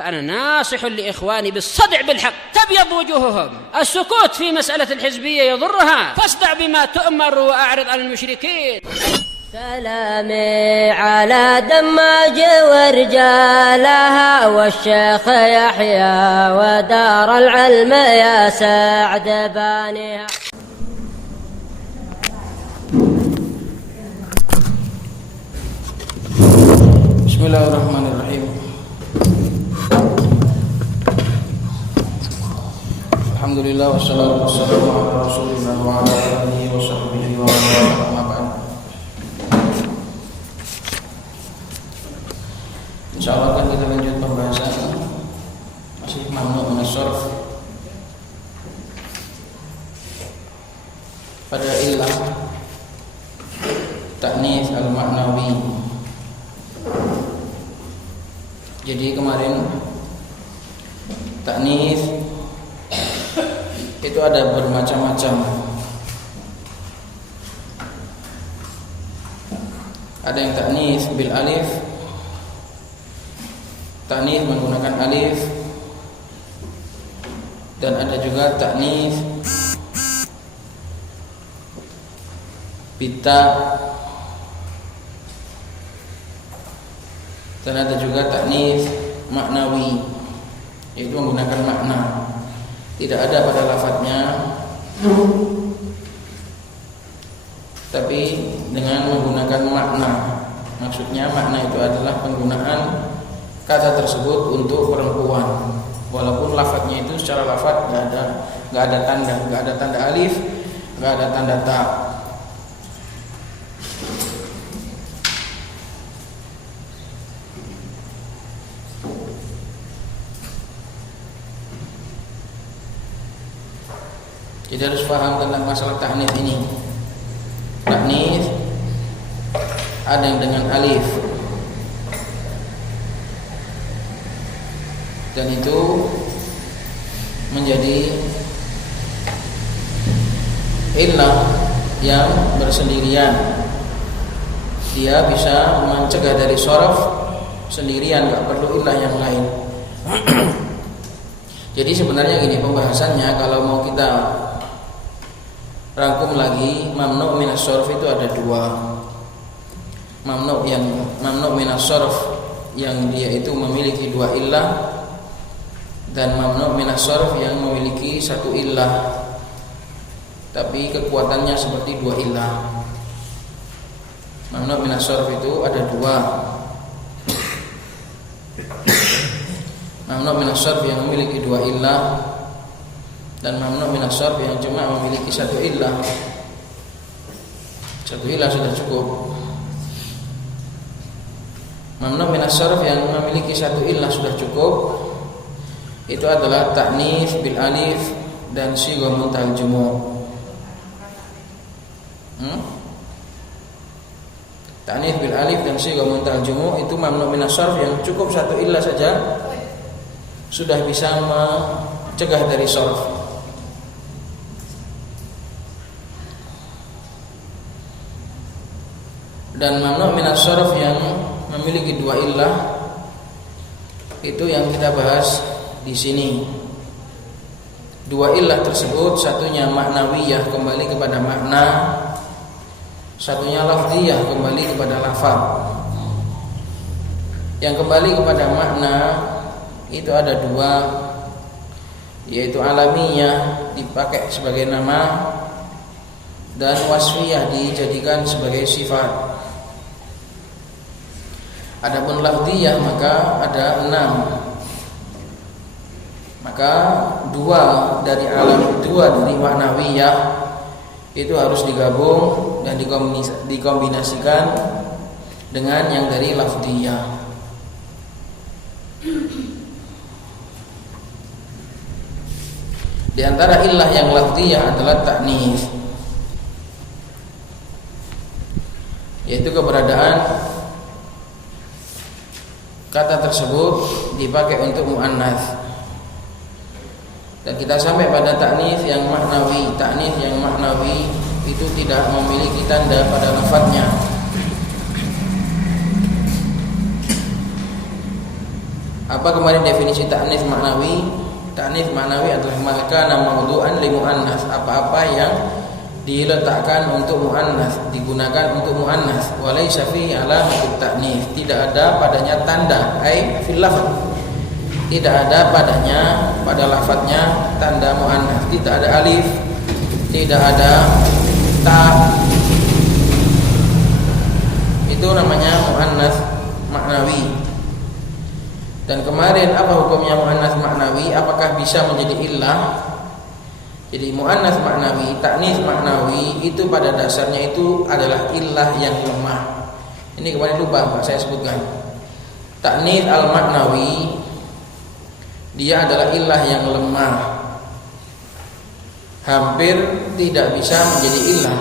فأنا ناصح لإخواني بالصدع بالحق تبيض وجوههم. السكوت في مسألة الحزبية يضرها، فاصدع بما تؤمر وأعرض عن المشركين. سلامي على دماج ورجالها والشيخ يحيى ودار العلم يا سعد بانيها. بسم الله الرحمن الرحيم. الحمد لله والصلاة والسلام على رسول الله وعلى آله وصحبه ومن والاه، أما بعد. Insyaallah akan kita lanjut pembahasan masih mamnu min as-sarf pada illah ta'nits al-ma'nawi. Jadi kemarin ta'nits itu ada bermacam-macam. Ada yang ta'nits bil alif, ta'nits menggunakan alif, dan ada juga ta'nits bita, dan ada juga ta'nits maknawi, yaitu menggunakan makna. Tidak ada pada lafadznya, tapi dengan menggunakan makna. Maksudnya makna itu adalah penggunaan kata tersebut untuk perempuan, walaupun lafadznya itu secara lafadz nggak ada tanda alif, nggak ada tanda ta. Jadi harus paham tentang masalah ta'nits ini. Ta'nits ada yang dengan alif, dan itu menjadi illah yang bersendirian. Dia bisa mencegah dari shoraf sendirian, gak perlu illah yang lain. Jadi sebenarnya gini pembahasannya, kalau mau kita rangkum lagi, mamnu min as-sarf itu ada dua. Mamnu min as-sarf yang dia itu memiliki dua illah, dan mamnu min as-sarf yang memiliki satu illah tapi kekuatannya seperti dua illah. Mamnu min as-sarf itu ada dua. Mamnu min as-sarf yang memiliki dua illah, dan mamnu min as-sarf yang cuma memiliki satu illah. Satu illah sudah cukup. Mamnu min as-sarf yang memiliki satu illah sudah cukup. Itu adalah ta'nits bil alif dan sighah muntal jumu'. Ta'nits bil alif dan sighah muntal jumu' itu mamnu min as-sarf yang cukup satu illah saja sudah bisa mencegah dari sarf. Dan mamnu min as-sarf yang memiliki dua illah itu yang kita bahas di sini. Dua illah tersebut, satunya maknawiyah kembali kepada makna, satunya lafziyah kembali kepada lafaz. Yang kembali kepada makna itu ada dua, yaitu alamiyah dipakai sebagai nama, dan wasfiyah dijadikan sebagai sifat. Adapun lafziyah maka ada 6. Maka dua dari maknawiyah itu harus digabung dan dikombinasikan dengan yang dari lafziyah. Di antara illah yang lafziyah adalah ta'nits, yaitu keberadaan kata tersebut dipakai untuk muannats. Dan kita sampai pada ta'nits yang maknawi. Ta'nits yang maknawi itu tidak memiliki tanda pada lafadznya. Apa kemarin definisi ta'nits maknawi? Ta'nits maknawi adalah maka mawdu'an li muannas, apa-apa yang diletakkan untuk muannas, digunakan untuk muannas. Walaysa fihi alamatut ta'nits, tidak ada padanya tanda ai fil lafz. Tidak ada padanya pada lafadznya tanda muannas, tidak ada alif, tidak ada ta. Itu namanya muannas maknawi. Dan kemarin apa hukumnya muannas maknawi? Apakah bisa menjadi illah? Jadi muannas maknawi, ta'nits maknawi itu pada dasarnya itu adalah illah yang lemah. Ini kemarin lupa Pak saya sebutkan. Ta'nits al maknawi dia adalah illah yang lemah. Hampir tidak bisa menjadi illah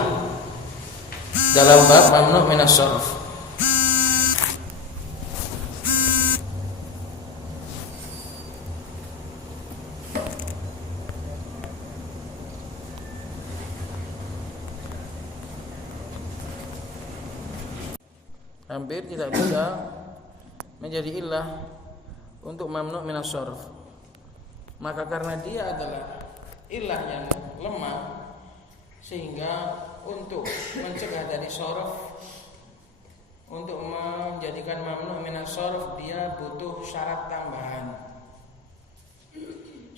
dalam bab mamnu' minas sharf. Hampir tidak bisa menjadi illah untuk mamnu' minas sharf. Maka karena dia adalah illah yang lemah, sehingga untuk mencegah dari sharf, untuk menjadikan mamnu' minas sharf, dia butuh syarat tambahan.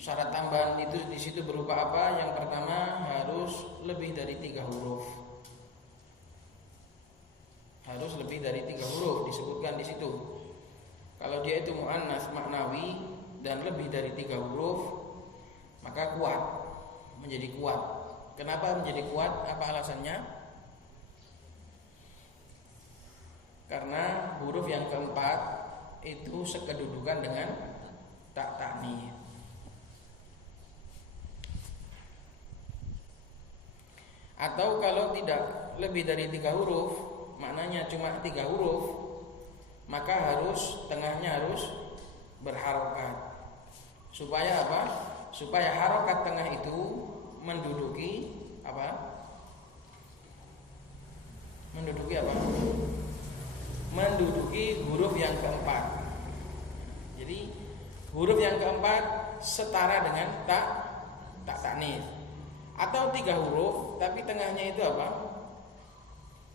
Syarat tambahan itu di situ berupa apa? Yang pertama harus lebih dari 3 huruf. Harus lebih dari 3 huruf disebutkan di situ. Kalau dia itu muannas maknawi dan lebih dari 3 huruf, maka kuat, menjadi kuat. Kenapa menjadi kuat? Apa alasannya? Karena huruf yang keempat itu sekedudukan dengan tak ta'nits. Atau kalau tidak lebih dari 3 huruf, maknanya cuma 3 huruf, maka harus tengahnya harus berharokat. Supaya apa? Supaya harokat tengah itu menduduki apa? Menduduki apa? Menduduki huruf yang keempat. Jadi huruf yang keempat setara dengan tak ta'nits. Atau 3 huruf tapi tengahnya itu apa?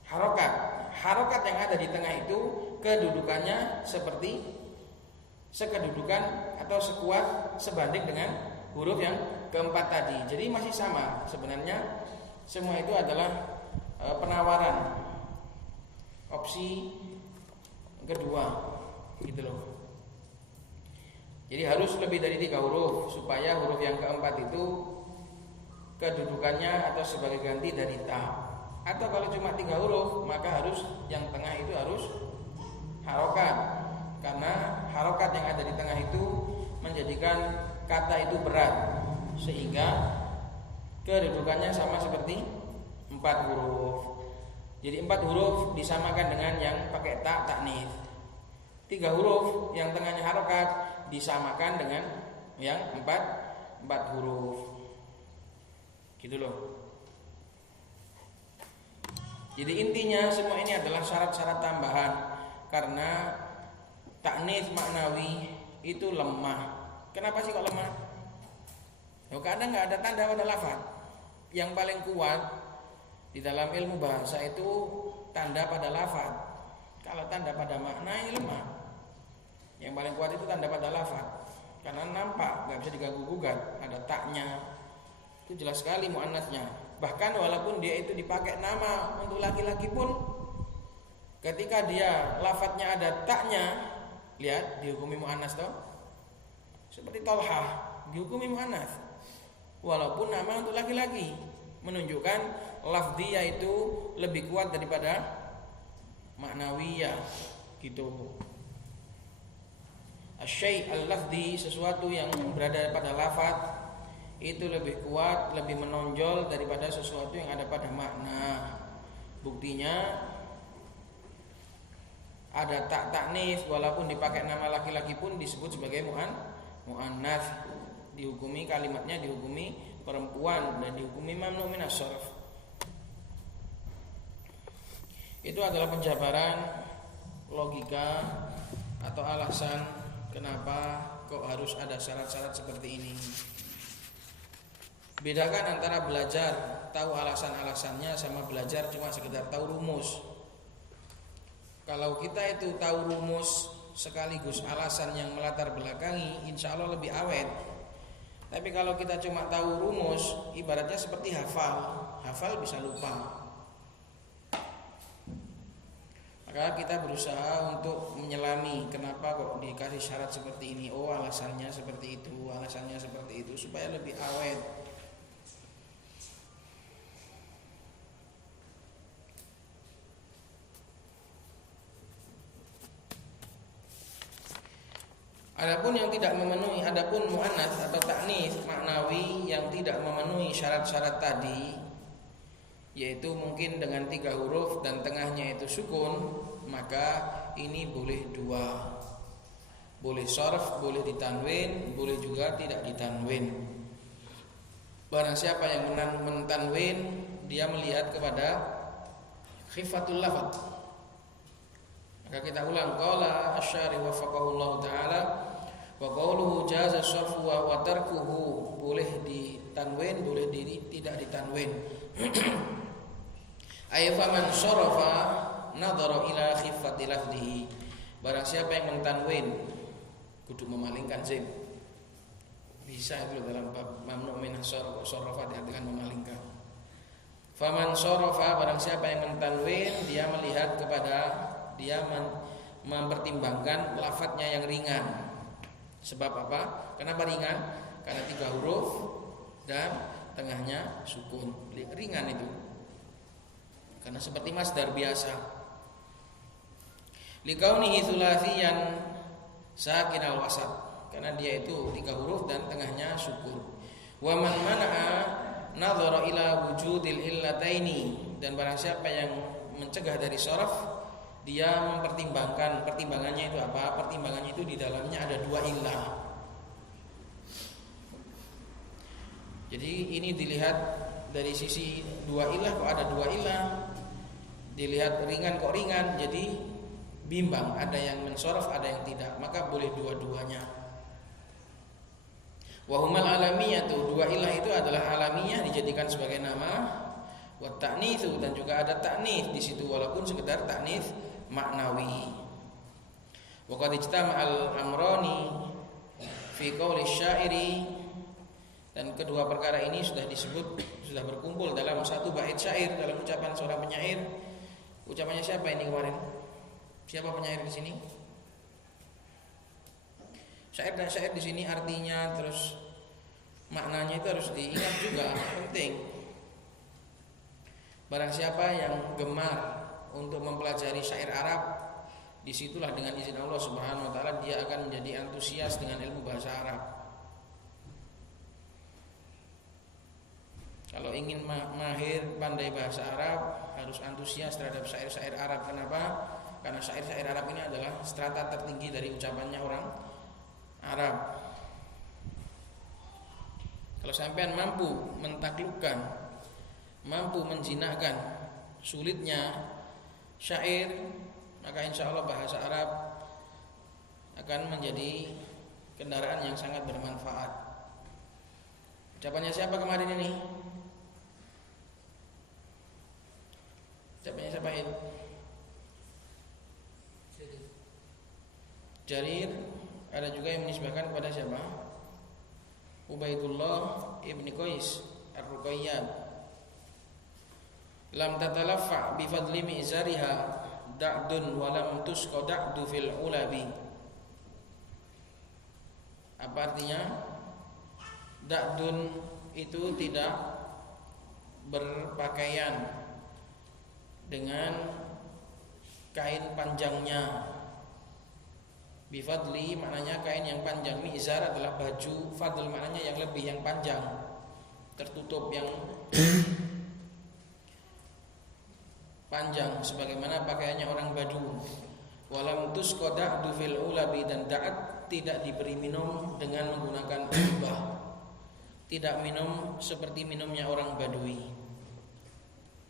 Harokat. Harokat yang ada di tengah itu kedudukannya seperti sekedudukan atau sekuat sebanding dengan huruf yang keempat tadi. Jadi masih sama sebenarnya. Semua itu adalah penawaran opsi kedua, gitu loh. Jadi harus lebih dari 3 huruf supaya huruf yang keempat itu kedudukannya atau sebagai ganti dari ta. Atau kalau cuma 3 huruf, maka harus yang tengah itu harus harokat. Karena harokat yang ada di tengah itu menjadikan kata itu berat, sehingga kedudukannya sama seperti 4 huruf. Jadi 4 huruf disamakan dengan yang pakai ta ta'nits. 3 huruf yang tengahnya harokat disamakan dengan yang 4 huruf. Gitu loh. Jadi intinya semua ini adalah syarat-syarat tambahan. Karena ta'nits maknawi itu lemah. Kenapa sih kok lemah? Ya kadang nggak ada tanda pada lafaz. Yang paling kuat di dalam ilmu bahasa itu tanda pada lafaz. Kalau tanda pada makna ini lemah. Yang paling kuat itu tanda pada lafaz. Karena nampak, nggak bisa diganggu gugat. Ada taknya, itu jelas sekali muannasnya. Bahkan walaupun dia itu dipakai nama untuk laki-laki pun, ketika dia lafadznya ada taknya, lihat dihukumi muannas toh. Seperti Tolhah dihukumi muannas, walaupun nama untuk laki-laki, menunjukkan lafdziyah itu lebih kuat daripada maknawiyah, gitu. Asy-syai' al-lafdhi, sesuatu yang berada pada lafadz itu lebih kuat, lebih menonjol daripada sesuatu yang ada pada makna. Buktinya ada tak ta'nits walaupun dipakai nama laki-laki pun disebut sebagai muannats. Dihukumi kalimatnya dihukumi perempuan dan dihukumi mamnu' minas sharf. Itu adalah penjabaran logika atau alasan kenapa kok harus ada syarat-syarat seperti ini. Bedakan antara belajar tahu alasan-alasannya sama belajar cuma sekedar tahu rumus. Kalau kita itu tahu rumus sekaligus alasan yang melatar belakangi, insya Allah lebih awet. Tapi kalau kita cuma tahu rumus, ibaratnya seperti hafal bisa lupa. Maka kita berusaha untuk menyelami kenapa kok dikasih syarat seperti ini. Oh, alasannya seperti itu, alasannya seperti itu, supaya lebih awet. Adapun yang tidak memenuhi, adapun muannats atau ta'nits maknawi yang tidak memenuhi syarat-syarat tadi, yaitu mungkin dengan 3 huruf dan tengahnya itu sukun, maka ini boleh 2. Boleh sharf, boleh ditanwin, boleh juga tidak ditanwin. Barang siapa yang mentanwin, dia melihat kepada khifatul lafaz. Maka kita ulang, qala asy-syarih wafaqahullahu taala wa qawluhu jaza sharfu wa tarkuhu, boleh ditanwin, boleh tidak ditanwin. Ay faman syarafa nadhara ila khiffati lafdhihi, barang siapa yang mentanwin kudu memalingkan zim. Bisa itu dalam bab mamnu min as-sarf, syarafa diartikan memalingkan. Faman syarafa, barang siapa yang mentanwin, dia melihat kepada, dia mempertimbangkan lafadznya yang ringan. Sebab apa? Kenapa ringan? Karena 3 huruf dan tengahnya sukun. Ringan itu. Karena seperti masdar biasa. Likaunihi tsulathiyan sakin al-wasat. Karena dia itu 3 huruf dan tengahnya sukun. Wa man mana'a nadhara ila wujudil illataini, dan barang siapa yang mencegah dari sharaf, dia mempertimbangkan, pertimbangannya itu apa? Pertimbangannya itu di dalamnya ada 2 illah. Jadi ini dilihat dari sisi 2 illah, kok ada 2 illah. Dilihat ringan kok ringan, jadi bimbang, ada yang mensoraf, ada yang tidak, maka boleh dua-duanya. Wahumal alamiyah, 2 illah itu adalah alamiah, dijadikan sebagai nama. Wa ta'nitsu, dan juga ada ta'nits di situ walaupun sekedar ta'nits maknawi. Wa qad ijtama'al amrani fi qouli syairi, dan kedua perkara ini sudah disebut, sudah berkumpul dalam satu bait syair, dalam ucapan seorang penyair. Ucapannya siapa ini kemarin? Siapa penyair di sini? Syair dan syair di sini artinya terus maknanya itu harus diingat juga, penting. Barang siapa yang gemar untuk mempelajari syair Arab, disitulah dengan izin Allah Subhanahu wa taala dia akan menjadi antusias dengan ilmu bahasa Arab. Kalau ingin mahir pandai bahasa Arab, harus antusias terhadap syair-syair Arab. Kenapa? Karena syair-syair Arab ini adalah strata tertinggi dari ucapannya orang Arab. Kalau sampean mampu mentaklukkan, mampu menjinakkan sulitnya syair, maka insya Allah bahasa Arab akan menjadi kendaraan yang sangat bermanfaat. Ucapannya siapa kemarin ini? Ucapannya siapa ini? Jarir. Ada juga yang menisbahkan kepada siapa? Ubaidullah ibni Qais Ar-Ruqayyad. Lam tatalaffa bi fadli mizariha da'dun wa lam tusqa da'du fil ulabi. Apa artinya? Da'dun itu tidak berpakaian dengan kain panjangnya. Bifadli maknanya kain yang panjang. Mizar adalah baju. Fadl maknanya yang lebih, yang panjang, tertutup, yang panjang sebagaimana pakaiannya orang Badu. Walam tusqa da'du fil ulabi, dan da'at tidak diberi minum dengan menggunakan ubah. Tidak minum seperti minumnya orang Badui.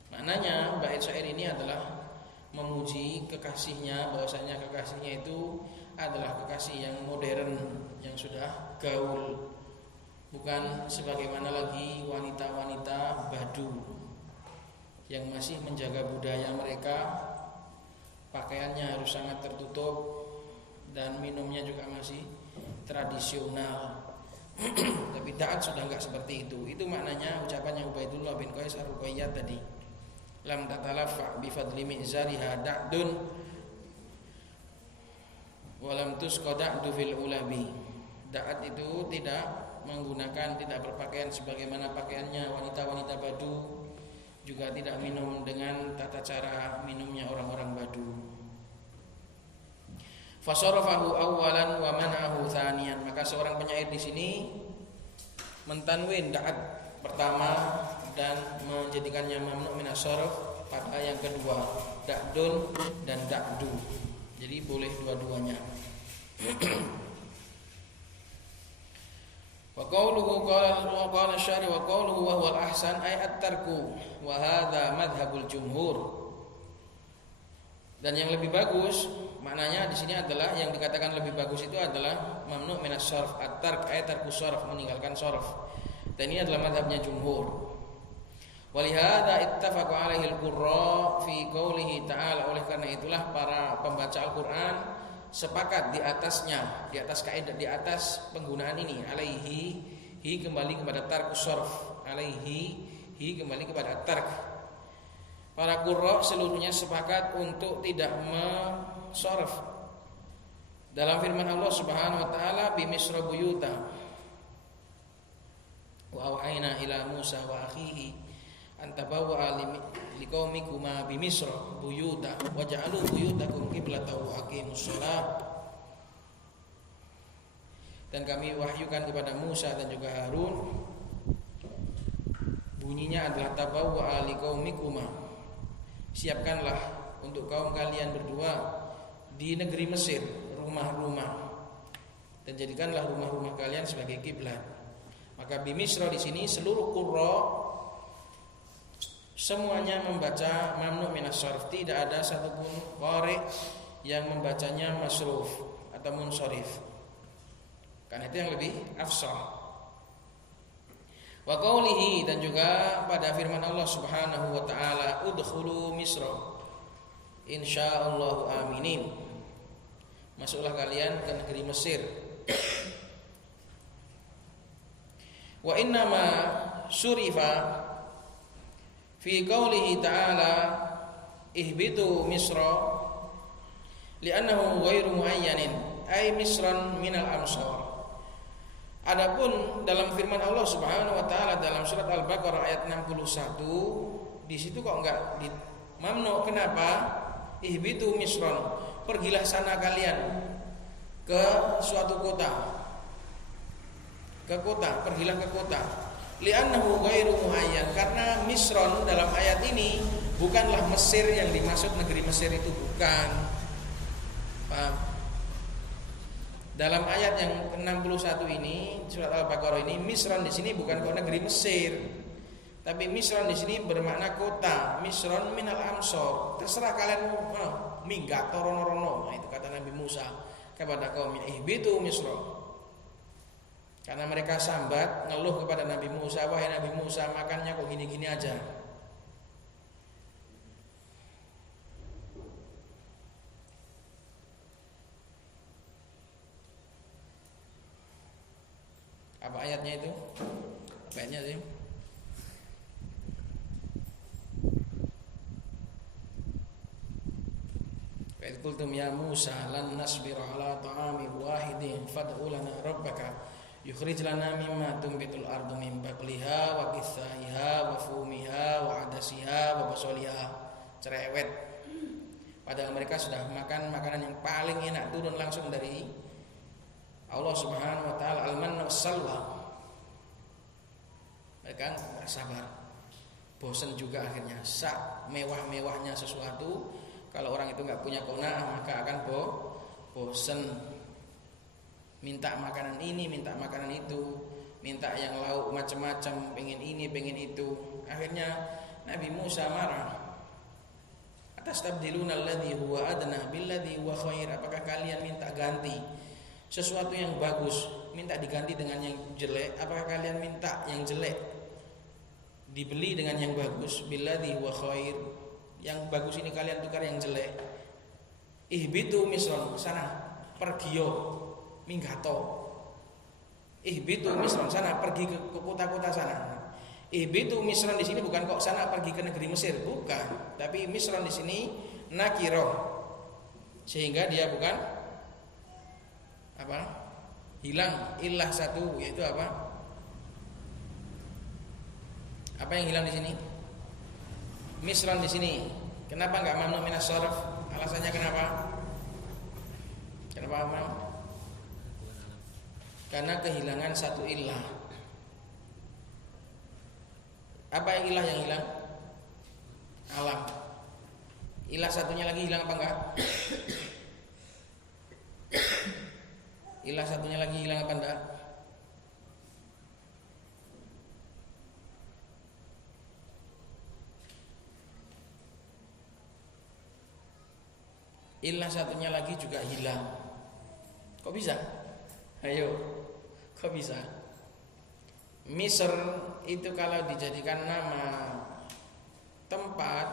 Maknanya bait syair ini adalah memuji kekasihnya, bahwasanya kekasihnya itu adalah kekasih yang modern, yang sudah gaul, bukan sebagaimana lagi wanita-wanita Badu yang masih menjaga budaya mereka. Pakaiannya harus sangat tertutup dan minumnya juga masih tradisional. Tapi Da'at sudah enggak seperti itu. Itu maknanya ucapannya Ubaidullah bin Qais Ar-Ruqayyah tadi. Lam tatalafa bi fadli mizariha da'dun wa lam tusqada'du fil ulabi. Da'at itu tidak menggunakan, tidak berpakaian sebagaimana pakaiannya wanita-wanita Badu, juga tidak minum dengan tata cara minumnya orang-orang Badu. Fasarafahu awwalan wa man'ahu tsaniyan. Maka seorang penyair di sini mentanwin Da'at pertama dan menjadikannya mamnu' minas sarf pada yang kedua, Da'dun dan Da'du. Jadi boleh dua-duanya. Wa qawluhu qala syari wa qawluhu wa huwal ahsan ay at-tarku wa hadha madhhabul jumhur. Dan yang lebih bagus maknanya di sini adalah, yang dikatakan lebih bagus itu adalah mamnu' minas sarf, at-tark ay tarku sarf, meninggalkan sarf. Dan ini adalah madhabnya jumhur. Walihada ittafaqu alaihi al-qurra fi qoulihi ta'ala. Oleh karena itulah para pembaca Al-Qur'an sepakat di atasnya, di atas kaidah, di atas penggunaan ini. Alaihi hi kembali kepada tarkus sarf, alaihi hi kembali kepada tark. Para qurra seluruhnya sepakat untuk tidak mensarf. Dalam firman Allah Subhanahu wa taala, bimisra buyuta wa awhayna ila Musa wa akhihi antabawwa liqaumikuma bimisra buyuta waj'alu buyutakum qiblatan wa aqimus shalah. Dan kami wahyukan kepada Musa dan juga Harun, bunyinya adalah tabawwa liqaumikuma, siapkanlah untuk kaum kalian berdua di negeri Mesir rumah-rumah, dan jadikanlah rumah-rumah kalian sebagai kiblat. Maka bimisra di sini seluruh qurra semuanya membaca mamnu' minas sarf, tidak ada satupun qari yang membacanya masruf atau munsharif. Karena itu yang lebih afsah. Wa qaulihi, dan juga pada firman Allah Subhanahu wa taala, udkhulu misra insyaallahu aminin. Masuklah kalian ke negeri Mesir. Wa innama surifa fi qaulihi ta'ala ihbitu misra li'annahu ghairu muayyanin ay misran minal amsar. Adapun dalam firman Allah Subhanahu wa taala dalam surat Al-Baqarah ayat 61, di situ kok enggak di mamnu. Kenapa? Ihbitu misran, pergilah sana kalian ke suatu kota. Pergilah ke kota. Li'annahu ghairu muayyan, karena misron dalam ayat ini bukanlah Mesir yang dimaksud, negeri Mesir itu bukan. Paham? Dalam ayat yang ke-61 ini, surat Al-Baqarah ini, misron di sini bukan kok negeri Mesir. Tapi misron di sini bermakna kota. Misron minal amsor. Terserah kalian mau minggat rono-rono. Nah, itu kata Nabi Musa kepada kaum ihbitu misra. Karena mereka sambat, ngeluh kepada Nabi Musa, wahai Nabi Musa, makannya kok gini-gini aja. Apa ayatnya itu? Ayatnya sih. Wa idh qultum ya Musa lan nasbira ala ta'amin wahidin fad'u lana rabbaka yukhrij lana mimma tumbitul ardu min baqliha wa qithaiha wa fumiha wa adasiha wa basaliha. Cerewet. Padahal mereka sudah makan makanan yang paling enak, turun langsung dari Allah Subhanahu wa taala, al-manna was-salwa. Mereka enggak sabar. Bosan juga akhirnya. Mewah-mewahnya sesuatu, kalau orang itu enggak punya qanaah maka akan bosan. Minta makanan ini, minta makanan itu, minta yang lauk macam-macam, pengen ini, pengen itu. Akhirnya Nabi Musa marah. Atastabdiluna alladhi huwa adna billadhi huwa khair. Apakah kalian minta ganti sesuatu yang bagus, minta diganti dengan yang jelek? Apakah kalian minta yang jelek dibeli dengan yang bagus? Billadhi huwa khair. Yang bagus ini kalian tukar yang jelek. Ihbitu misron, sana pergiyo minggato. Ihbitu misron, sana pergi ke kota-kota sana. Ihbitu misron di sini bukan kok sana pergi ke negeri Mesir, bukan. Tapi misron di sini nakiro, sehingga dia bukan apa? Hilang ilah satu, yaitu apa? Apa yang hilang di sini? Misron di sini. Kenapa enggak mamnu minas sharaf? Alasannya kenapa? Kenapa Mam? Karena kehilangan satu ilah. Apa yang ilah yang hilang? Alam. Ilah satunya lagi hilang apa enggak? Ilah satunya lagi hilang apa enggak? Ilah satunya lagi juga hilang. Kok bisa? Ayo, kok bisa? Misr itu kalau dijadikan nama tempat,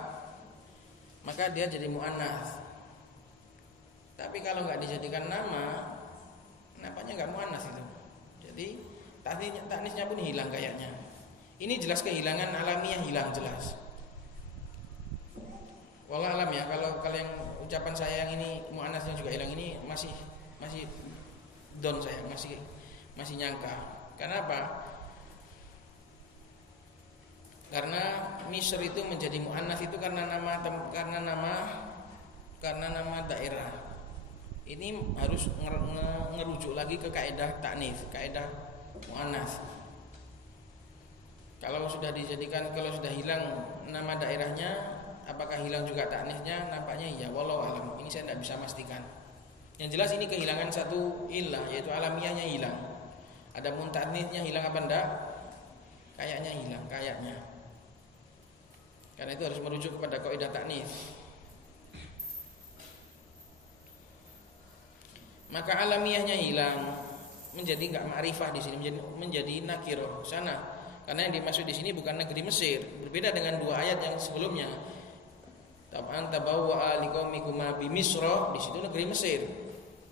maka dia jadi muannats. Tapi kalau nggak dijadikan nama, nampaknya nggak muannats itu. Jadi taknisnya pun hilang kayaknya. Ini jelas kehilangan alamiah, hilang jelas. Wallah alam ya, kalau yang ucapan saya yang ini muannatsnya juga hilang, ini masih down saya, masih nyangka. Karena apa? Karena Misr itu menjadi muannats itu karena nama daerah. Ini harus ngerujuk lagi ke kaidah taknis, kaidah muannats. Kalau sudah hilang nama daerahnya, apakah hilang juga taknisnya? Nampaknya iya, wallahu alam. Ini saya tidak bisa pastikan. Yang jelas ini kehilangan satu ilah, yaitu alamiahnya hilang. Adapun taknisnya hilang apa enggak? Kayaknya hilang, kayaknya. Karena itu harus merujuk kepada kaidah taknis. Maka alamiahnya hilang, menjadi enggak ma'rifah di sini, menjadi nakirah sana. Karena yang dimaksud di sini bukan negeri Mesir, berbeda dengan dua ayat yang sebelumnya. Tab'an tabawwa'a liqaumikuma bi Misra, di situ negeri Mesir.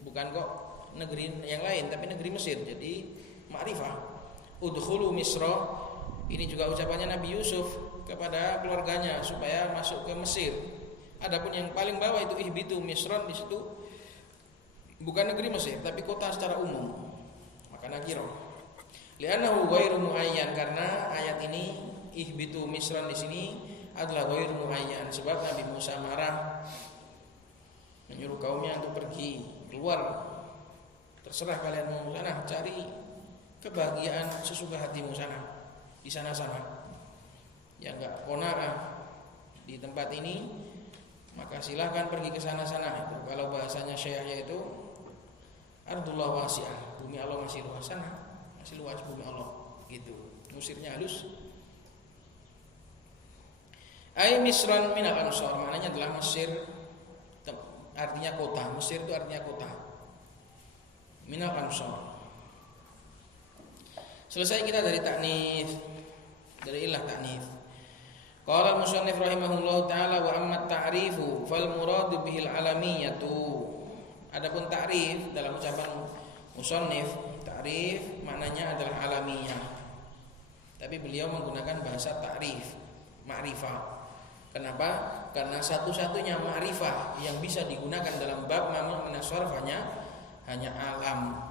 Bukan kok negeri yang lain, tapi negeri Mesir. Jadi ma'rifah. Udkhulu Misra, ini juga ucapannya Nabi Yusuf kepada keluarganya supaya masuk ke Mesir. Adapun yang paling bawah itu ihbitu Misran, di situ bukan negeri Mesir tapi kota secara umum. Maka nakirah. Li'annahu ghairu muayyan, karena ayat ini ihbitu Misran di sini adalah ghairu muayyan, sebab Nabi Musa marah menyuruh kaumnya untuk pergi keluar. Terserah kalian mau sana, cari kebahagiaan sesuka hatimu sana, di sana-sana. Yang enggak qanaah di tempat ini, maka silahkan pergi ke sana-sana. Itu kalau bahasanya Syekhnya itu ardullah wasi'ah, bumi Allah masih luas sana, masih luas bumi Allah gitu. Musirnya halus. Ai Misran minal ansar, maknanya adalah Mesir, artinya kota. Mesir itu artinya kota. Minal ansar. Selesai kita dari taknis, dari ilah taknis. Qala al-musannif rahimahullahu taala wa amma ta'rifu fal muradu bihil alamiyatu. Adapun ta'rif dalam ucapan musannif, ta'rif maknanya adalah alamiyah. Tapi beliau menggunakan bahasa ta'rif, ma'rifah. Kenapa? Karena satu-satunya ma'rifah yang bisa digunakan dalam bab mamnu minas sharf hanya alam.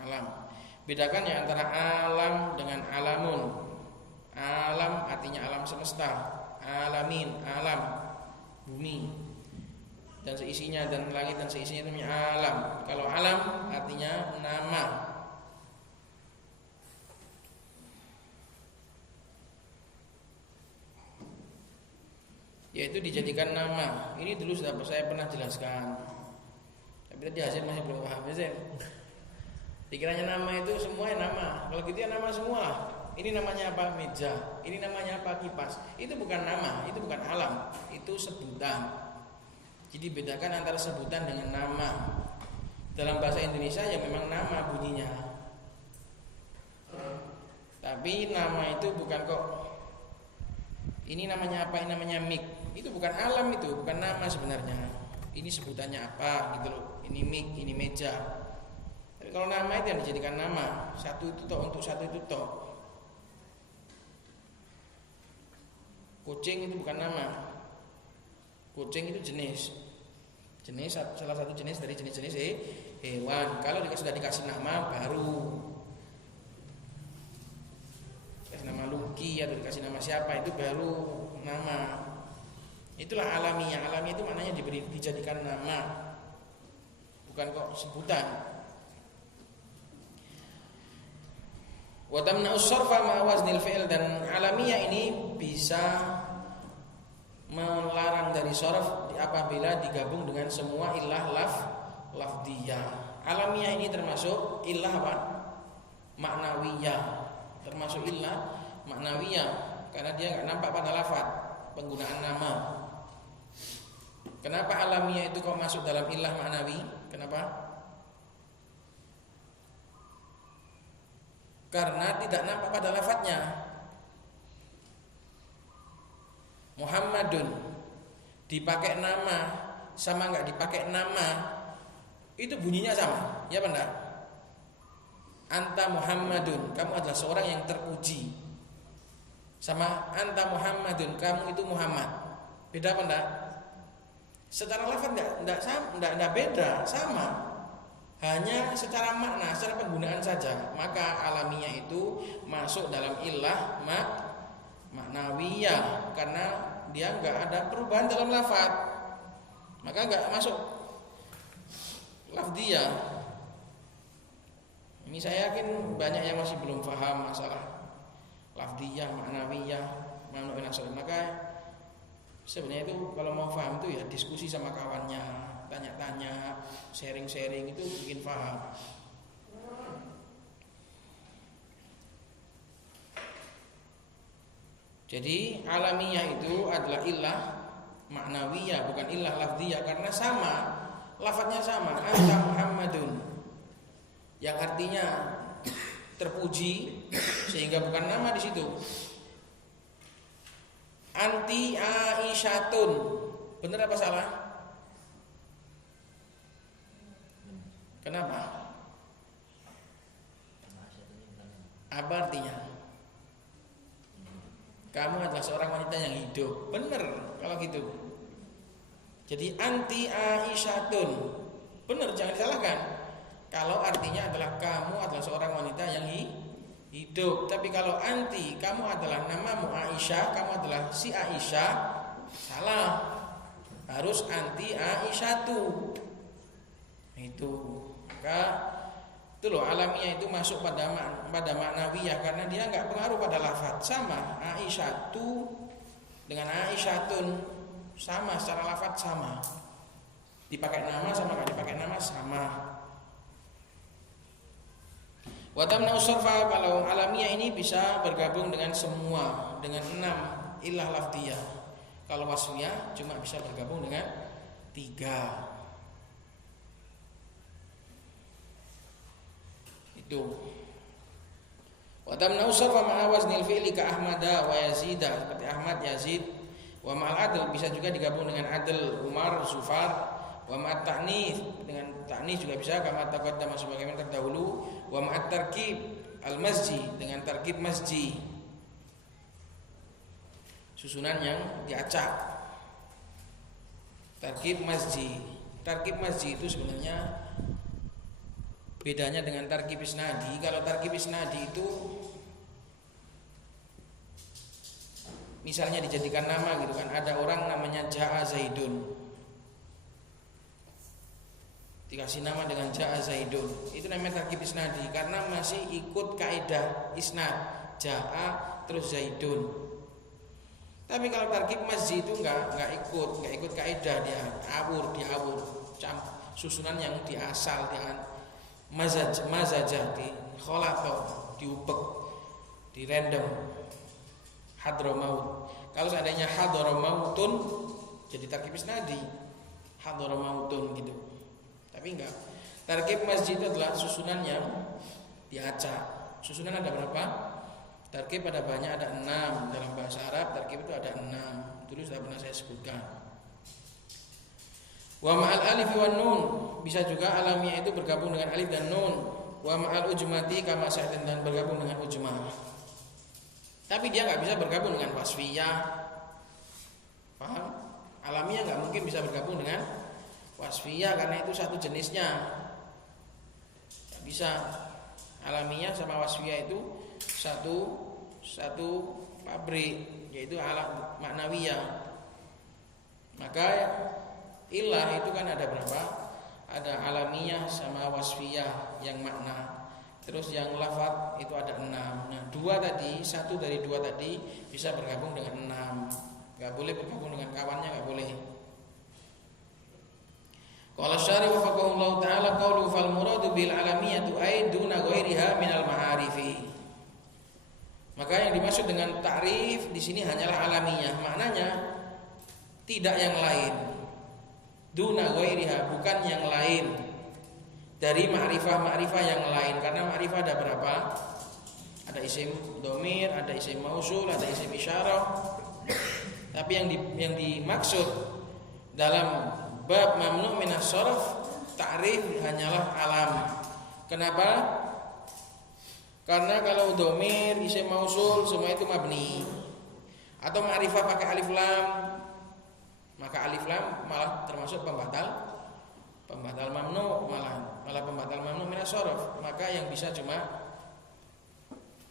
Alam. Bedakan ya antara alam dengan alamun. Alam artinya alam semesta, alamin, alam, bumi dan seisinya, dan langit dan seisinya itu namanya alam. Kalau alam artinya nama. Yaitu dijadikan nama. Ini dulu sudah saya pernah jelaskan. Tapi tadi hasil masih belum paham ya. Dikiranya nama itu semua nama. Kalau gitu ya nama semua. ini namanya apa? Meja. Ini namanya apa? Kipas. Itu bukan nama, itu bukan alam, itu sebutan. Jadi bedakan antara sebutan dengan nama. Dalam bahasa Indonesia ya memang nama bunyinya. Tapi nama itu bukan kok ini namanya apa? Ini namanya mic. Itu bukan alam, itu bukan nama sebenarnya. Ini sebutannya apa gitu loh. Ini mic, ini meja. Tapi kalau nama itu yang dijadikan nama, satu itu toh untuk satu itu toh. Kucing itu bukan nama. Kucing itu jenis salah satu jenis dari jenis-jenis hewan. Kalau sudah dikasih nama baru dikasih nama Lucky atau dikasih nama siapa itu baru nama. Itulah alamiah. Alamiah itu maknanya dijadikan nama, bukan kok sebutan. Wa tamna'us sarfa ma waznil fi'l, dan alamiah ini bisa melarang dari sharaf apabila digabung dengan semua illah lafdiyah. Alamiah ini termasuk illah apa? Maknawiyah. Termasuk illah maknawiyah karena dia enggak nampak pada lafaz penggunaan nama. Kenapa alamiah itu kok masuk dalam illah maknawi? Kenapa? Karena tidak nampak pada lafadznya. Muhammadun dipakai nama sama enggak dipakai nama itu bunyinya sama, ya benar? Anta Muhammadun, kamu adalah seorang yang terpuji. Sama anta Muhammadun, kamu itu Muhammad. Beda apa enggak? Secara lafaz enggak beda, sama. Hanya secara makna, secara penggunaan saja. Maka alamiah itu masuk dalam illah maknawiyah karena dia enggak ada perubahan dalam lafaz. Maka enggak masuk lafdiyah. Ini saya yakin banyak yang masih belum paham masalah lafdiyah, maknawiyah, mamnu min as-sarf. Maka sebenarnya itu kalau mau paham itu ya diskusi sama kawannya, tanya-tanya, sharing-sharing itu bikin paham. Jadi alamiah itu adalah illah maknawiyah, bukan illah lafdiyah, karena sama, lafadznya sama, anta Muhammadun, yang artinya terpuji, sehingga bukan nama di situ. Anti Aisyatun, benar apa salah? Kenapa? Apa artinya? Kamu adalah seorang wanita yang hidup. Benar kalau gitu. Jadi anti Aisyatun, benar, jangan disalahkan. Kalau artinya adalah kamu adalah seorang wanita yang hidup. Tapi kalau anti, kamu adalah namamu Aisyah, kamu adalah si Aisyah, salah. Harus anti Aisyatu. Itu. Maka itu loh, alamiah itu masuk pada maknawiyah karena dia enggak pengaruh pada lafaz. Sama Aisyatu dengan Aisyatun, sama secara lafaz sama. Dipakai nama sama enggak dipakai nama sama. Wa tamna'us sarfa, kalau alamiah ini bisa bergabung dengan semua, dengan 6 illah lafdiyah. Kalau wasfiyah cuma bisa bergabung dengan 3. Itu. Wa tamna'us sarfa ma'a waznil fi'li ka Ahmada wa Yazida, seperti Ahmad, Yazid. Wa ma'al adl, bisa juga digabung dengan adl, Umar, Zufar. Wa ma'at ta'nis, dengan ta'nis juga bisa, kama taqaddama sebagaimana terdahulu. Wa ma'at tarkib al-masji, dengan tarkib masji, susunan yang diacak. Tarkib masji. Tarkib masji itu sebenarnya bedanya dengan tarkib isnadi. Kalau tarkib isnadi itu misalnya dijadikan nama gitu kan, ada orang namanya Ja'a Zaidun, dikasih nama dengan Ja'a Zaidun, itu namanya tarkib isnadi karena masih ikut kaidah isnad, Ja'a terus Zaidun. Tapi kalau tarkib masjid itu enggak ikut kaidah, dia awur, susunan yang diasal, dia mazajah, di kholato, diubek. di random. Hadramaut. Kalau seandainya hadramautun jadi tarkib isnadi. Hadramautun gitu. Tapi enggak. Tarkib masjid adalah susunan yang diacak. Susunan ada berapa? Tarkib ada banyak, ada 6. Dalam bahasa Arab tarkib itu ada 6. Dulu sudah pernah saya sebutkan. Wa ma'al alif wan nun, bisa juga alamiah itu bergabung dengan alif dan nun. Wa ma'al ujmati kama sa'atan, dan bergabung dengan ujmah. Tapi dia enggak bisa bergabung dengan wasfiyah. Paham? Alamiah enggak mungkin bisa bergabung dengan wasfiyah karena itu satu jenisnya. Enggak bisa. Alamiah sama wasfiyah itu satu pabrik, yaitu alat maknawiyah. Maka ilah itu kan ada berapa? Ada alamiah sama wasfiyah yang makna. Terus yang lafaz itu ada 6. Nah, 2 tadi, satu dari 2 tadi bisa bergabung dengan 6. Enggak boleh bergabung dengan kawannya, enggak boleh. Qala syarih wa faqahu ta'ala qawlu fal muradu bil alamiyatu ay duna ghairiha minal ma'arifi. Maka yang dimaksud dengan ta'rif di sini hanyalah alamiyah, maknanya tidak yang lain. Duna ghairiha, bukan yang lain dari ma'rifah yang lain. Karena ma'rifah ada berapa? Ada isim dhamir, ada isim mausul, ada isim isyarah. Tapi yang dimaksud dalam bab mamnu' minas sharaf ta'rif hanyalah alam. Kenapa? Karena kalau dhamir, isim mausul semua itu mabni. Atau ma'rifah pakai alif lam, maka alif lam malah termasuk pembatal mamnu, malah pembatal mamnu minas sharaf. Maka yang bisa cuma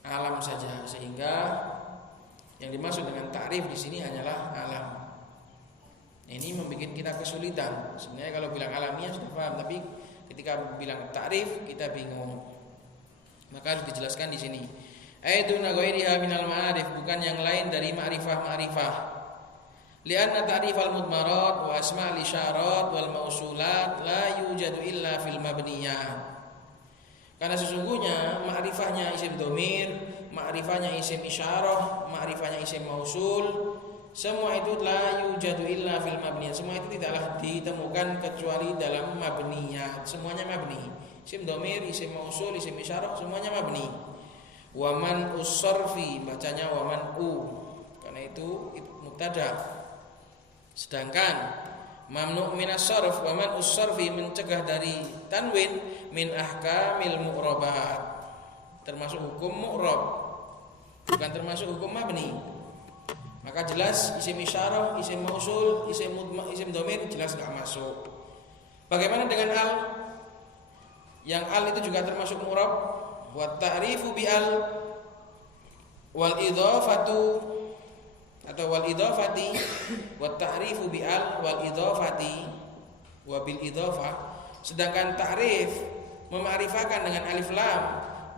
alam saja, sehingga yang dimaksud dengan ta'rif di sini hanyalah alam. Ini membuat kita kesulitan. Sebenarnya kalau bilang alamiah sudah paham, tapi ketika bilang ta'rif kita bingung. Maka harus dijelaskan di sini. Aiduna ghairiha minal ma'arif, bukan yang lain dari ma'rifah. Lianna ta'rifal mudmarat wa asma'ul isyarat wal mausulat la yujadu illa fil mabniyat. Karena sesungguhnya ma'rifahnya isim dhamir, ma'rifahnya isim isyarah, ma'rifahnya isim mausul, semua itu la yujadu illa fil mabniyat. Semua itu tidaklah ditemukan kecuali dalam mabniyat. Semuanya mabni. Isim dhamir, isim mausul, isim isyarah semuanya mabni. Wa man usarfi, bacanya wa man u. Karena itu mubtada. Sedangkan mamnu' minas sarf, wa man usarfi mencegah dari tanwin min ahkamil mu'rabat. Termasuk hukum mu'rab. Bukan termasuk hukum mabni. Maka jelas isim isyarah, isim mausul, isim dhamir jelas enggak masuk. Bagaimana dengan al? Yang al itu juga termasuk mu'rab. Wa ta'rifu bi al wal idhafatu atau wal idhafati wa ta'rifu bi al wal idhafati wa bil idhafah. Sedangkan ta'rif mema'rifakan dengan alif lam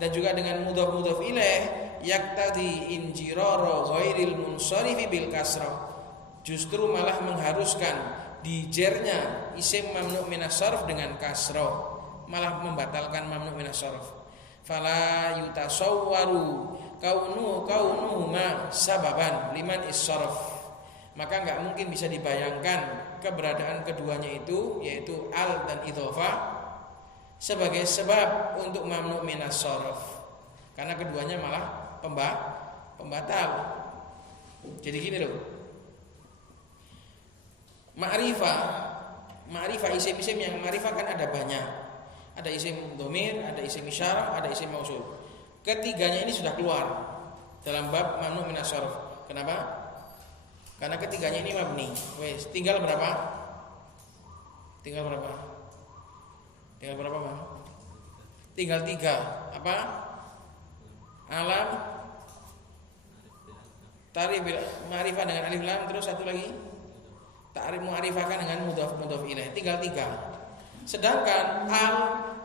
dan juga dengan mudhaf ilaih yaktadi injirara ghairil munsarifi bil kasrah, justru malah mengharuskan dijernya isim mamnu' minas sarf dengan kasrah, malah membatalkan mamnu' minas sarf. Fala yutasawwaru kaunuhuma sababan liman is-sarf, maka enggak mungkin bisa dibayangkan keberadaan keduanya itu, yaitu al dan idhofah, sebagai sebab untuk mamnu' minas sarf, karena keduanya malah pembatal. Jadi gini loh, ma'rifah isim-isim yang ma'rifah kan ada banyak. Ada isim dhamir, ada isim isyarah, ada isim mausul. Ketiganya ini sudah keluar dalam bab mamnu' minas sarf. Kenapa? Karena ketiganya ini mabni. Wes, tinggal berapa? Tinggal berapa, Bang? Tinggal 3. Apa? Alam, ta'rif ma'rifah dengan alif lam, terus satu lagi ta'rif mu'arifahkan dengan mudhaf ilaih. Tinggal 3. Sedangkan al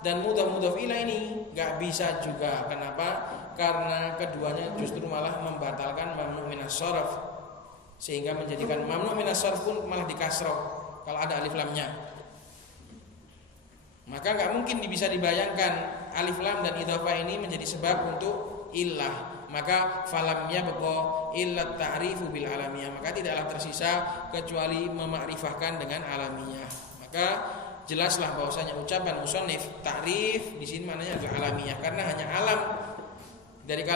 dan mudhaf ilaih ini enggak bisa juga. Kenapa? Karena keduanya justru malah membatalkan mamnu' minas sarf, sehingga menjadikan mamnu' minas sarf pun malah dikasrah kalau ada alif lamnya. Maka enggak mungkin bisa dibayangkan alif lam dan idhofah ini menjadi sebab untuk illah. maka falam yabqa illa ta'rifu bil alamiyah, maka tidaklah tersisa kecuali memakrifahkan dengan alamiyah. Maka jelaslah bahwasanya ucapan musannif ta'rif di sini maknanya adalah alamiyah, karena hanya alam dari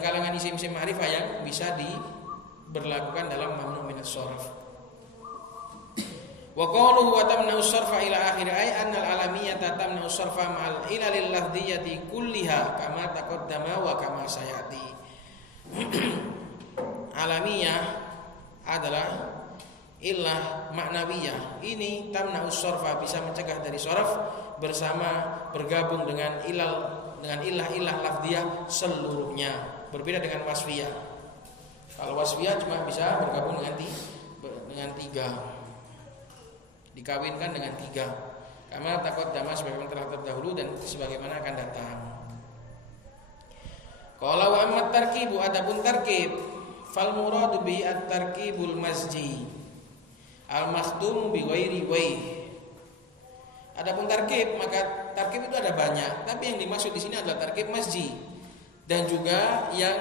kalangan isim-isim ma'rifah yang bisa diberlakukan dalam mamnu' minas sharf. Wa qawluhu wa tamna'u sarfa ila akhir ay anna al-alamiyata tamna'u sarfa ma'al ilalil lafdhiyati kulliha kama taqaddama wa kama sayati. Alamiyah adalah illah maknawiyah. Ini tamna'u sarfa, bisa mencegah dari sarf bersama bergabung dengan illah lafdhiyah seluruhnya. Berbeda dengan wasfiyah. Kalau wasfiyah cuma bisa bergabung dengan tiga. Dikawinkan dengan tiga, kama taqaddama sebagaimana telah terdahulu dan sebagaimana akan datang. Qala wa amma tarkibu, adapun tarkib, fal muradu bi at-tarkibul masji al makhdum bi ghairi wai. Adapun tarkib, maka tarkib itu ada banyak, tapi yang dimaksud di sini adalah tarkib masji dan juga yang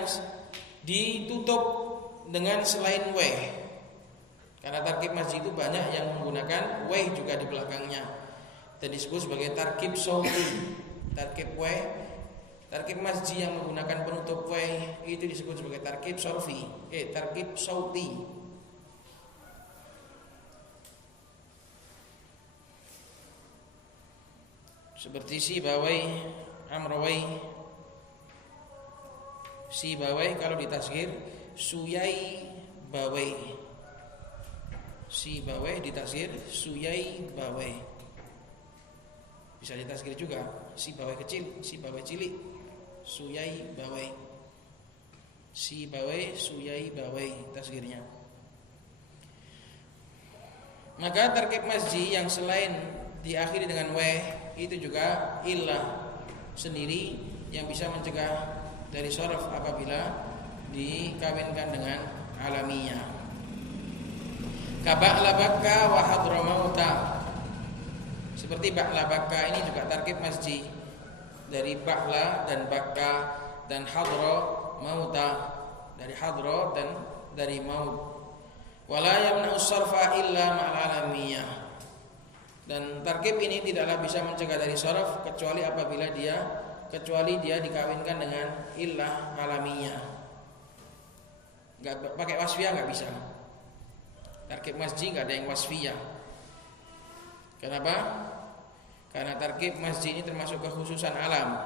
ditutup dengan selain wai. Karena tarkib masjid itu banyak yang menggunakan weh juga di belakangnya dan disebut sebagai tarkib sauti. Tarkib weh, tarkib masjid yang menggunakan penutup weh itu disebut sebagai tarkib sorfi. Tarkib sauti. Seperti si bawai, amrawai, si bawai kalau ditasghir suyai bawai. Si bawai ditasghir suyai bawai. Bisa ditasghir juga si bawai kecil, si bawai cilik, suyai bawai. Si bawai suyai bawai tasghirnya. Maka tarkib masji yang selain diakhiri dengan weh itu juga illah sendiri yang bisa mencegah dari sharaf apabila dikawinkan dengan alamiyah. Kaba'la bakka wa hadramauta. Seperti ba'la bakka ini juga tarkib masji dari ba'la dan bakka dan hadra mauta, dari hadra dan dari maut. Wala yamna'u sarfa illa ma'al alamiyah. Dan tarkib ini tidaklah bisa mencegah dari saraf kecuali dia dikawinkan dengan illah alamiyah. Enggak pakai wasfiyah, enggak bisa. Tarkib masjid enggak ada yang wasfiyah. Kenapa? Karena tarkib masjid ini termasuk kekhususan alam.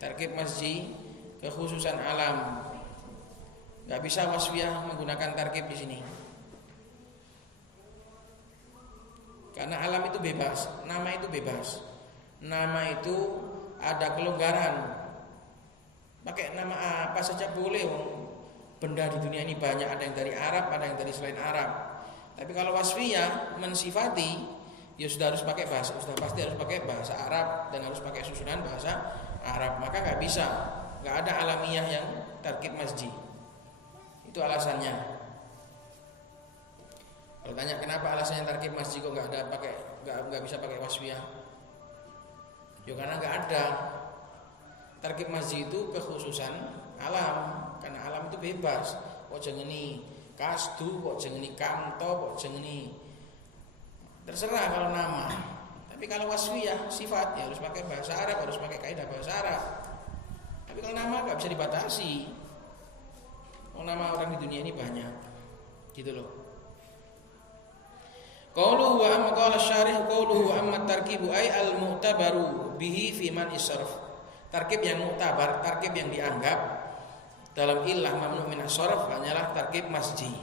Tarkib masjid kekhususan alam. Enggak bisa wasfiyah menggunakan tarkib di sini. Karena alam itu bebas, nama itu bebas. Nama itu ada kelonggaran. Pakai nama apa saja boleh. Benda di dunia ini banyak, ada yang dari Arab, ada yang dari selain Arab. Tapi kalau wasfiyah mensifati, ya sudah harus pakai bahasa, sudah pasti harus pakai bahasa Arab dan harus pakai susunan bahasa Arab. Maka nggak bisa, nggak ada alamiah yang tarkib masjid. Itu alasannya. Kalau tanya kenapa alasannya tarkib masjid kok nggak bisa pakai wasfiyah? Ya karena nggak ada. Tarkib masjid itu kekhususan alam. Karena alam itu bebas. Kok jengeni kasdu, kok jengeni kanto, kok jengeni, terserah kalau nama. Tapi kalau wasfiyah sifat ya harus pakai bahasa Arab, harus pakai kaidah bahasa Arab. Tapi kalau nama nggak bisa dibatasi. Nama orang di dunia ini banyak, gitu loh. Qauluhu wa amma qala syarih qauluhu wa amma tarkibu ay al mu'tabaru bihi fi man israf. Tarkib yang mu'tabar, tarkib yang dianggap dalam illah mamnu' min as-sarf hanyalah tarkib masji.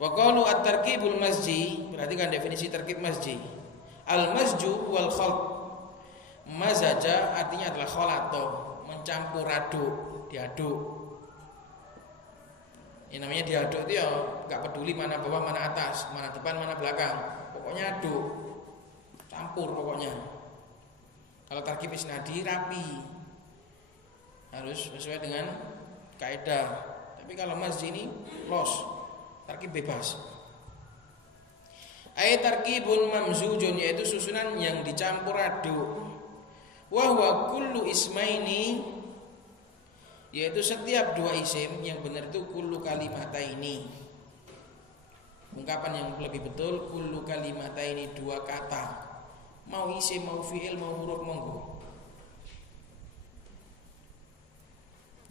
Wa qalu at-tarkibul masji, perhatikan definisi tarkib masji. Al-masju wal khalq. Mazaja artinya adalah khalato, mencampur aduk, diaduk. Ini namanya diaduk itu ya enggak peduli mana bawah, mana atas, mana depan, mana belakang. Pokoknya aduk. Campur pokoknya. Kalau tarkib isnadi rapi. Harus sesuai dengan kaidah. Tapi kalau masjid ini los, tarkib bebas. Ay tarkibun mamzujun, yaitu susunan yang dicampur aduk. Wa huwa kullu ismaini yaitu setiap dua isim yang benar itu kullu kalimataini. Ungkapan yang lebih betul kullu kalimataini, dua kata. Mau isim, mau fi'il, mau huruf monggo.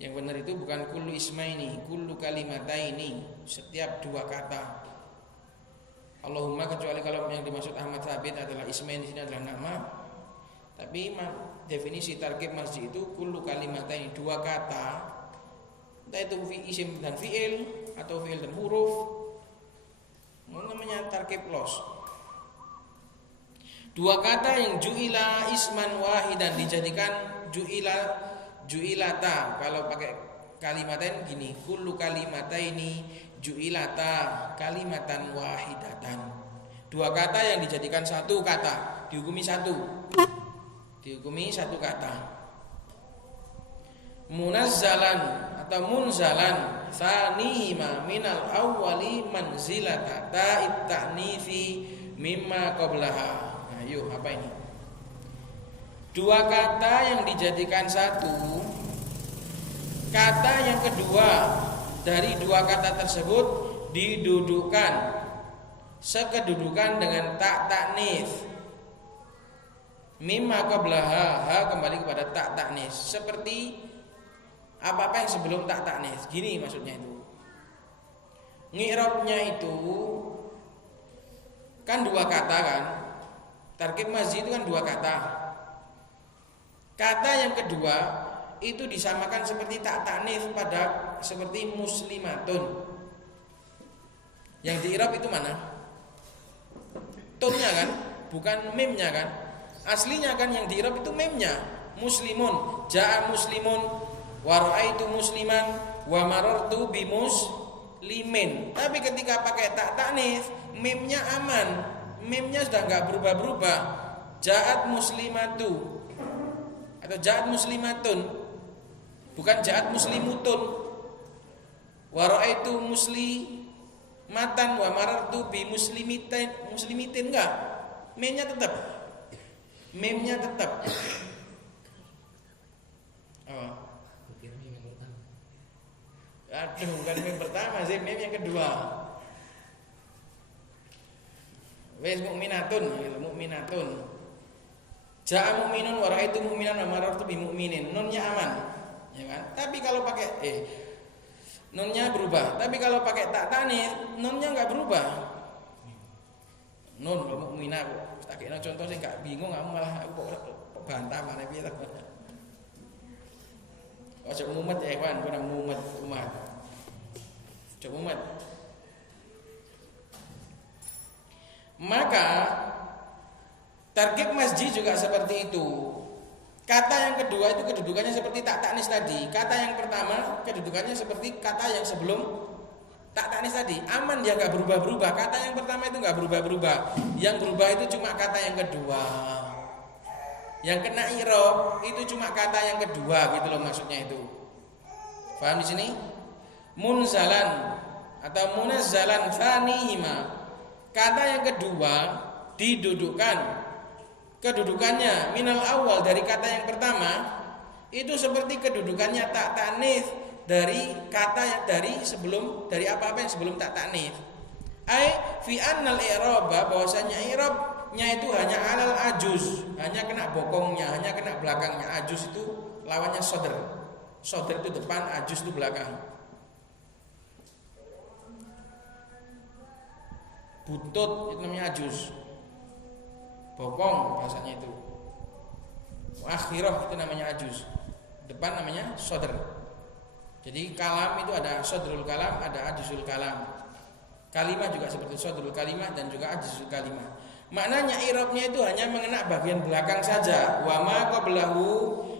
Yang benar itu bukan kullu ismaini, kullu kalimataini, setiap dua kata. Allahumma, kecuali kalau yang dimaksud Ahmad Thabit adalah ismain di sini adalah nama. Tapi definisi tarkib masjid itu kullu kalimatain, dua kata, entah itu isim dan fi'il atau fi'il dan huruf, namanya tarkib los. Dua kata yang ju'ila isman wahidan, dijadikan ju'ilata. Kalau pakai kalimatain gini, kullu kalimataini ju'ilata kalimatan wahidatan. Dua kata yang dijadikan satu kata, dihukumi satu kata. Munazzalan atau munzalan tsanihima minal awwali manzilata ta'it ta'nifi mimma qablaha. Nah, yuk apa ini? Dua kata yang dijadikan satu, kata yang kedua dari dua kata tersebut didudukkan sekedudukan dengan tak ta'nits. Mimma qablaha, kembali kepada tak ta'nis, seperti apa-apa yang sebelum tak ta'nis. Gini maksudnya itu. Ngi'rabnya itu kan dua kata kan. Tarkib masjid itu kan dua kata. Kata yang kedua itu disamakan seperti tak ta'nis pada seperti muslimatun. Yang di-i'rab itu mana? Tunnya kan, bukan mimnya kan. Aslinya kan yang di-i'rab itu mimnya. Muslimun, ja'a muslimun, wa ra'aitu musliman, wa marartu bi muslimin. Tapi ketika pakai tak ta'nis, mimnya aman. Mimnya sudah enggak berubah-berubah. Ja'at muslimatu atau ja'at muslimatun, bukan ja'at muslimutun. Wa ra'aitu muslimatan wa marartu bi muslimitin enggak. Mimnya tetap. Oh. Aduh, bukan mim pertama sih, mim yang kedua. Wes mukminatun. Ja'a mukminun wa ra'aitu mukminan wa marartu bi mukminin. Nunnya aman, ya kan? Tapi kalau pakai nunnya berubah. Tapi kalau pakai tak ta'nis, nunnya enggak berubah. Nun mukminah kok. Tak kira contoh sih enggak bingung, kamu malah aku kok bantah mana piye ta. Ojo mumet ya kawan, kurang mumet umat. Coba mumet. Maka tarkib masjid juga seperti itu. Kata yang kedua itu kedudukannya seperti tak ta'nis tadi. Kata yang pertama kedudukannya seperti kata yang sebelum tak ta'nis tadi. Aman, dia enggak berubah-berubah. Kata yang pertama itu enggak berubah-berubah. Yang berubah itu cuma kata yang kedua. Yang kena i'rab itu cuma kata yang kedua, gitu loh maksudnya itu. Paham di sini? Munzalan atau munazzalan tsanihima. Kata yang kedua didudukkan kedudukannya minal awal dari kata yang pertama itu seperti kedudukannya tak ta'nits dari kata dari sebelum, dari apa-apa yang sebelum tak ta'nits. Ai fi annal i'raba, bahwasanya i'rabnya itu hanya alal ajuz, hanya kena bokongnya, hanya kena belakangnya. Ajuz itu lawannya sodr. Sodr itu depan, ajuz itu belakang. Buntut itu namanya ajuz. Bokong bahasanya itu. Akhirah itu namanya ajuz. Depan namanya sodr. Jadi kalam itu ada sodrul kalam, ada ajuzul kalam. Kalimah juga seperti sodrul kalimah dan juga ajuzul kalimah. Maknanya i'rabnya itu hanya mengena bagian belakang saja. Wa ma qablahu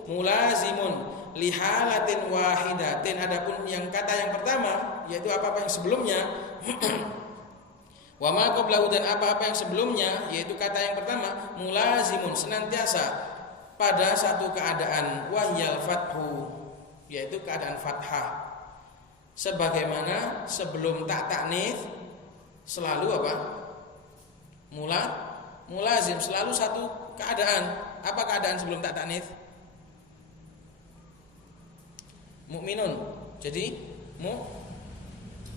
mulazimun lihalatin wahidatin. Adapun yang kata yang pertama yaitu apa-apa yang sebelumnya wa ma qablahu, dan apa-apa yang sebelumnya yaitu kata yang pertama mulazimun, senantiasa pada satu keadaan, wahyal fathu, yaitu keadaan fathah. Sebagaimana sebelum tak ta'nits selalu apa? Mulazim, selalu satu keadaan. Apa keadaan sebelum tak ta'nits? Mukminun. Jadi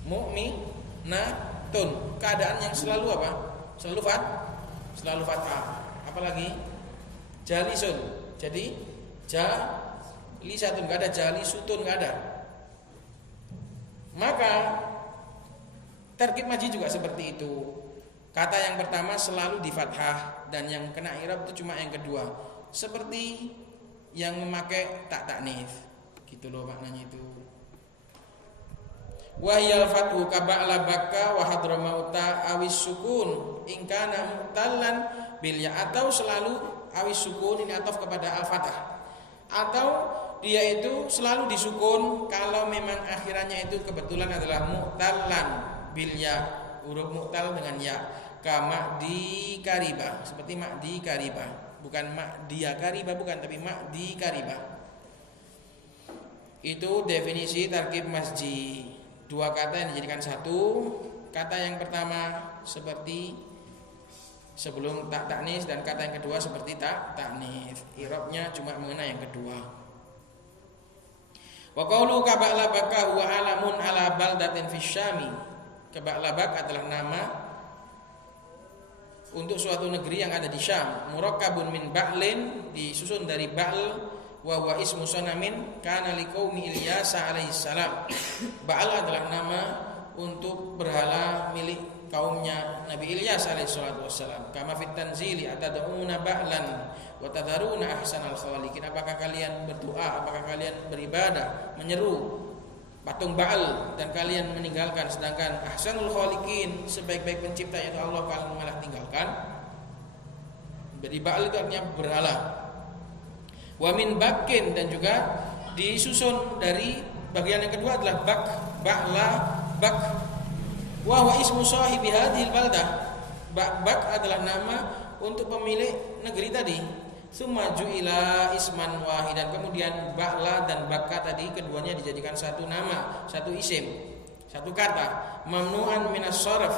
mu'minatun. Keadaan yang selalu apa? Selalu fathah. Apalagi jalisun. Jadi jalisatun, enggak ada jalisutun, enggak ada. Maka tarkib majzi juga seperti itu. Kata yang pertama selalu di fathah dan yang kena i'rab itu cuma yang kedua. Seperti yang memakai tak ta'nits. Gitu loh maknanya itu. Wahyal fathu ka ba'la bakka wa hadramauta awis sukun in kana mu'tallan bil ya, atau selalu awis sukun ini ataf kepada al-fathah, atau dia itu selalu disukun kalau memang akhirannya itu kebetulan adalah mu'tallan bil ya, huruf mu'tal dengan ya, ka ma'di kariba, seperti ma'di kariba, bukan ma'diya kariba, bukan, tapi ma'di kariba. Itu definisi tarkib majzi. Dua kata yang dijadikan satu. Kata yang pertama seperti sebelum tak ta'nis, dan kata yang kedua seperti tak ta'nis. I'rabnya cuma mengenai yang kedua. Wa qaulu ka ba'labaka huwa alamun ala baldatin fisyami. Ba'labak adalah nama untuk suatu negeri yang ada di Syam. Murakkabun min ba'lin, disusun dari ba'l, wa huwa ismu sanamin kana liqaumi Ilyas alaihi salam. Ba'al adalah nama untuk berhala milik kaumnya Nabi Ilyas alaihi salatu wassalam. Kama fit tanzili atad'una ba'lan wa tadharuna ahsanal khaliqin. Apakah kalian berdoa, apakah kalian beribadah menyeru patung Ba'al dan kalian meninggalkan, sedangkan ahsanul khaliqin, sebaik-baik pencipta yaitu Allah, kalian malah tinggalkan. Jadi Ba'al itu artinya berhala. Wa min bakin, dan juga disusun dari bagian yang kedua adalah bak, ba'la, bak. Wa huwa ismu sahibi hadhil baldah. Bak adalah nama untuk pemilik negeri tadi. Summa ju'ila isman wahidan, kemudian ba'la dan bakka tadi keduanya dijadikan satu nama, satu isim, satu kata. Mamnu'an minas sharaf,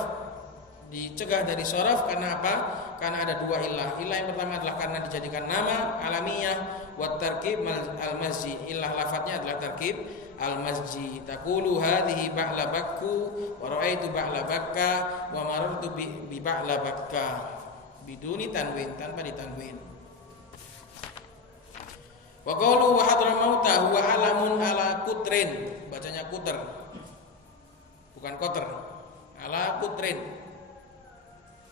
dicegah dari sharaf karena apa? Karena ada dua ilah. Ilah yang pertama adalah karena dijadikan nama alamiah, wa tarkib al-mazji. Ilah lafadznya adalah tarkib al-mazji. Taqulu hadhihi ba'la bakku wa ra'aitu ba'la bakka wa marartu bi ba'la bakka biduni tanwin, tanpa ditanwin. Wa qawlu wa hadramauta huwa alamun ala kutrin, bacanya kuter bukan koter, ala kutrin.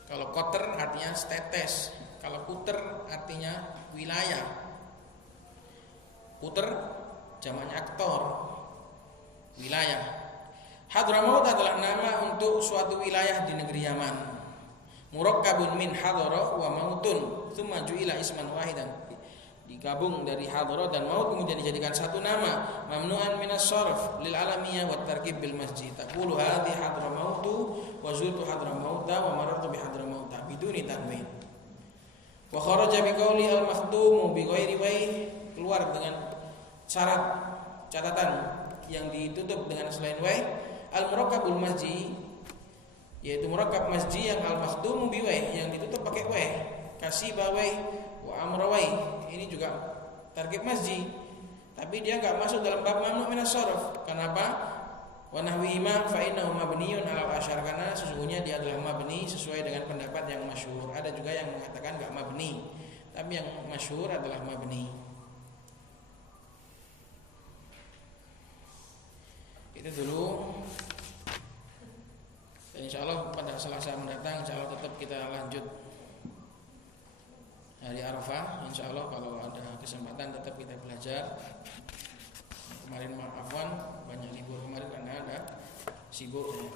Kalau koter artinya setetes, kalau kuter artinya wilayah. Kuter jamaknya aktor, wilayah. Hadramaut adalah nama untuk suatu wilayah di negeri Yaman. Murakkabun min hadara wa mautun, tsumma ju'ila isman wahidan. Digabung dari hadara dan maut kemudian dijadikan satu nama. Mamnu'an minas sharf lil alamiyah wat tarkib bil masjid. Taqulu hadhi hadramautu wa zurtu hadramauta wa marartu bi hadramauta biduni tanwin. Wa kharaja bi qawli al makhdumu bi ghairi wai, keluar dengan syarat catatan yang ditutup dengan selain wai. Al murakkabul masjid, yaitu murakkab masjid yang al makhdumu bi wai, yang ditutup pakai wai. Kasiba wai wa amra wai, ini juga tarkib masjid, tapi dia enggak masuk dalam bab mamnu minas sharaf. Kenapa? Wa nahwi ma fa innahu mabniyun 'ala al-asyar, karena sesungguhnya dia adalah mabni sesuai dengan pendapat yang masyhur. Ada juga yang mengatakan enggak mabni, tapi yang masyhur adalah mabni. Itu dulu. Dan insyaallah pada Selasa mendatang insyaallah tetap kita lanjut hari Arafah. Insyaallah kalau ada kesempatan tetap kita belajar. Kemarin maafan banyak libur kemarin karena ada sibuk ya.